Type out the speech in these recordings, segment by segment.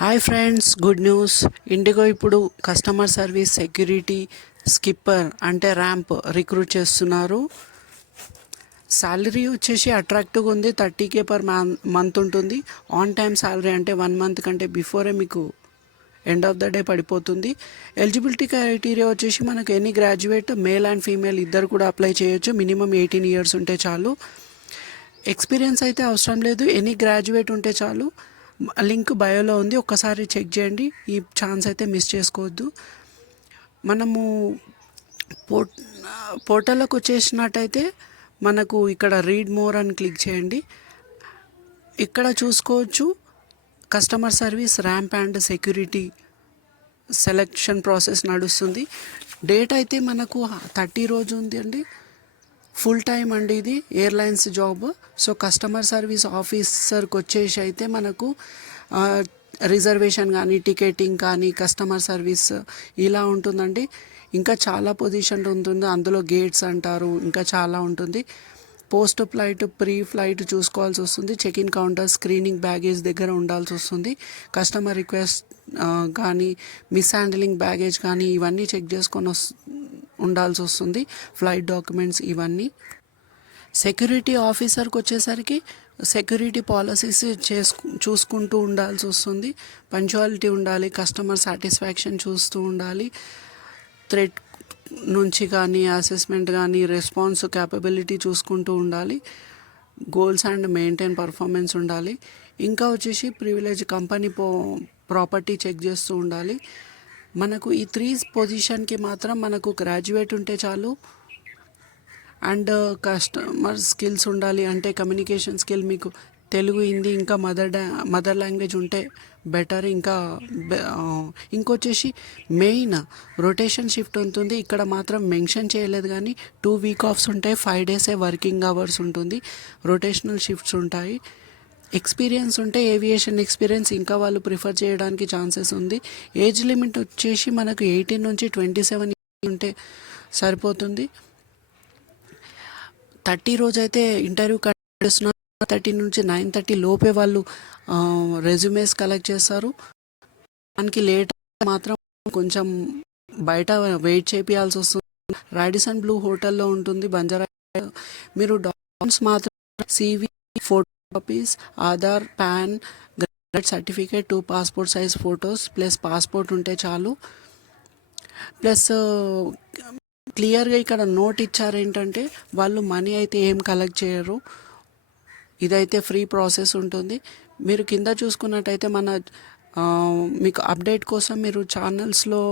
Hi friends, good news. IndiGo ఇప్పుడు customer service security skipper అంటే ramp recruit చేస్తున్నారు. Salary వచ్చేసి అట్రాక్టివ్గా ఉంది. 30K పర్ మంత్ ఉంటుంది. ఆన్ టైమ్ శాలరీ అంటే 1 మంత్ కంటే బిఫోరే మీకు ఎండ్ ఆఫ్ ద డే పడిపోతుంది. ఎలిజిబిలిటీ క్రైటీరియా వచ్చేసి మనకు any graduate male and female ఇద్దరు కూడా అప్లై చేయొచ్చు. మినిమం 18 ఇయర్స్ ఉంటే చాలు. ఎక్స్పీరియన్స్ అయితే అవసరం లేదు, ఎనీ గ్రాడ్యుయేట్ ఉంటే చాలు. లింక్ బయోలో ఉంది, ఒక్కసారి చెక్ చేయండి. ఈ ఛాన్స్ అయితే మిస్ చేసుకోవద్దు. మనము పోర్టల్లోకి వచ్చేసినట్టయితే మనకు ఇక్కడ రీడ్ మోర్ అని క్లిక్ చేయండి. ఇక్కడ చూసుకోవచ్చు customer service ramp and security selection process నడుస్తుంది. డేట్ అయితే మనకు 30 రోజు ఉంది అండి. ఫుల్ టైం అండి, ఇది airlines job. So customer service ఆఫీసర్కి వచ్చేసి అయితే మనకు రిజర్వేషన్ కానీ టికెటింగ్ కానీ కస్టమర్ సర్వీస్ ఇలా ఉంటుందండి. ఇంకా చాలా పొజిషన్ ఉంటుంది అందులో, గేట్స్ అంటారు, ఇంకా చాలా ఉంటుంది. పోస్ట్ ఫ్లైట్ ప్రీ ఫ్లైట్ చూసుకోవాల్సి వస్తుంది. Check in counter screening baggage దగ్గర ఉండాల్సి వస్తుంది. కస్టమర్ రిక్వెస్ట్ కానీ మిస్ హ్యాండిలింగ్ బ్యాగేజ్ కానీ ఇవన్నీ చెక్ చేసుకొని ఉండాల్సి వస్తుంది. ఫ్లైట్ డాక్యుమెంట్స్ ఇవన్నీ. సెక్యూరిటీ ఆఫీసర్కి వచ్చేసరికి సెక్యూరిటీ పాలసీస్ చూసుకుంటూ ఉండాల్సి వస్తుంది. పంచువాలిటీ ఉండాలి, కస్టమర్ సాటిస్ఫాక్షన్ చూస్తూ ఉండాలి. థ్రెట్ నుంచి కానీ అసెస్మెంట్ కానీ రెస్పాన్స్ క్యాపబిలిటీ చూసుకుంటూ ఉండాలి. గోల్స్ అండ్ మెయింటైన్ పర్ఫార్మెన్స్ ఉండాలి. ఇంకా వచ్చేసి ప్రివిలేజ్ కంపెనీ ప్రాపర్టీ చెక్ చేస్తూ ఉండాలి. మనకు ఈ 3 పొజిషన్కి మాత్రం మనకు గ్రాడ్యుయేట్ ఉంటే చాలు. అండ్ కస్టమర్ స్కిల్స్ ఉండాలి, అంటే కమ్యూనికేషన్ స్కిల్ మీకు తెలుగు, హిందీ, ఇంకా మదర్ లాంగ్వేజ్ ఉంటే బెటర్. ఇంకా ఇంకొచ్చేసి మెయిన్ రొటేషన్ షిఫ్ట్ ఉంటుంది. ఇక్కడ మాత్రం మెన్షన్ చేయలేదు కానీ 2 వీక్ ఆఫ్స్ ఉంటాయి, 5 డేసే వర్కింగ్ అవర్స్ ఉంటుంది. రొటేషనల్ షిఫ్ట్స్ ఉంటాయి. ఎక్స్పీరియన్స్ ఉంటే ఏవియేషన్ ఎక్స్పీరియన్స్ ఇంకా వాళ్ళు ప్రిఫర్ చేయడానికి ఛాన్సెస్ ఉంది. ఏజ్ లిమిట్ వచ్చేసి మనకు 18 నుంచి 27 ఉంటే సరిపోతుంది. 30 రోజు అయితే ఇంటర్వ్యూ కండక్ట్ చేస్తున్నారు. 30 నుంచి 9:30 లోపే వాళ్ళు రెజ్యూమేస్ కలెక్ట్ చేస్తారు. దానికి లేట్ మాత్రం కొంచెం బయట వెయిట్ చేయాల్సి వస్తుంది. రాడిసన్ బ్లూ హోటల్లో ఉంటుంది బంజారా. మీరు డాక్యుమెంట్స్ మాత్రం CV, photo copies, Aadhaar, pan, graduate certificate, 2 passport size photos plus passport ఉంటే చాలు. ప్లస్ క్లియర్గా ఇక్కడ నోట్ ఇచ్చారు ఏంటంటే వాళ్ళు మనీ అయితే ఏం కలెక్ట్ చేయరు, ఇదైతే ఫ్రీ ప్రాసెస్ ఉంటుంది. మీరు కింద చూసుకున్నట్టయితే మీకు అప్డేట్ కోసం మీరు ఛానల్స్లో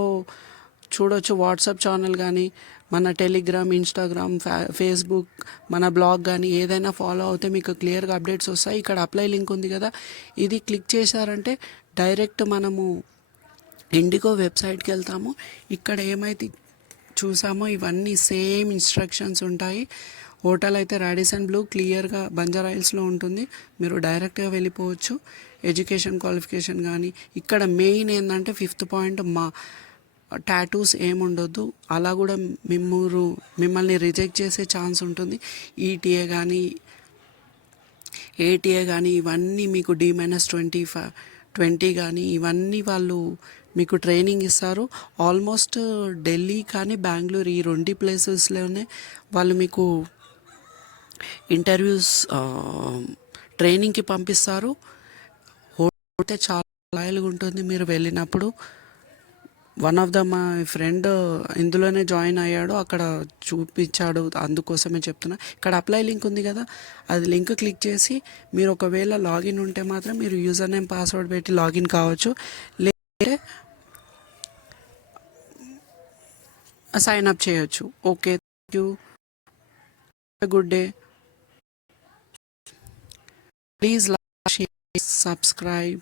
చూడొచ్చు. వాట్సాప్ ఛానల్ కానీ మన టెలిగ్రామ్, ఇన్స్టాగ్రామ్, ఫేస్బుక్, మన బ్లాగ్ కానీ ఏదైనా ఫాలో అవుతే మీకు క్లియర్గా అప్డేట్స్ వస్తాయి. ఇక్కడ అప్లై లింక్ ఉంది కదా, ఇది క్లిక్ చేశారంటే డైరెక్ట్ మనము ఇండిగో వెబ్సైట్కి వెళ్తాము. ఇక్కడ ఏమైతే చూసామో ఇవన్నీ సేమ్ ఇన్స్ట్రక్షన్స్ ఉంటాయి. హోటల్ అయితే రాడిసన్ బ్లూ క్లియర్గా బంజారా హిల్స్లో ఉంటుంది. మీరు డైరెక్ట్గా వెళ్ళిపోవచ్చు. ఎడ్యుకేషన్ క్వాలిఫికేషన్ కానీ ఇక్కడ మెయిన్ ఏంటంటే 5th పాయింట్, టాటూస్ ఏముండొద్దు. అలా కూడా మిమ్మల్ని రిజెక్ట్ చేసే ఛాన్స్ ఉంటుంది. ఈటీఏ కానీ ఏటీఏ కానీ ఇవన్నీ మీకు D-20 కానీ ఇవన్నీ వాళ్ళు మీకు ట్రైనింగ్ ఇస్తారు. ఆల్మోస్ట్ ఢిల్లీ కానీ బెంగళూరు ఈ 2 ప్లేసెస్లోనే వాళ్ళు మీకు ఇంటర్వ్యూస్ ట్రైనింగ్కి పంపిస్తారు. హోటల్ చాలా లాయల్గా ఉంటుంది మీరు వెళ్ళినప్పుడు. వన్ ఆఫ్ మై ఫ్రెండ్ ఇందులోనే జాయిన్ అయ్యాడు, అక్కడ చూపించాడు, అందుకోసమే చెప్తున్నా. ఇక్కడ అప్లై లింక్ ఉంది కదా, అది లింక్ క్లిక్ చేసి మీరు ఒకవేళ లాగిన్ ఉంటే మాత్రం మీరు యూజర్ నేమ్ పాస్వర్డ్ పెట్టి లాగిన్ కావచ్చు, లేదంటే సైన్ అప్ చేయొచ్చు. Okay, thank you, good day. Please like, share, subscribe.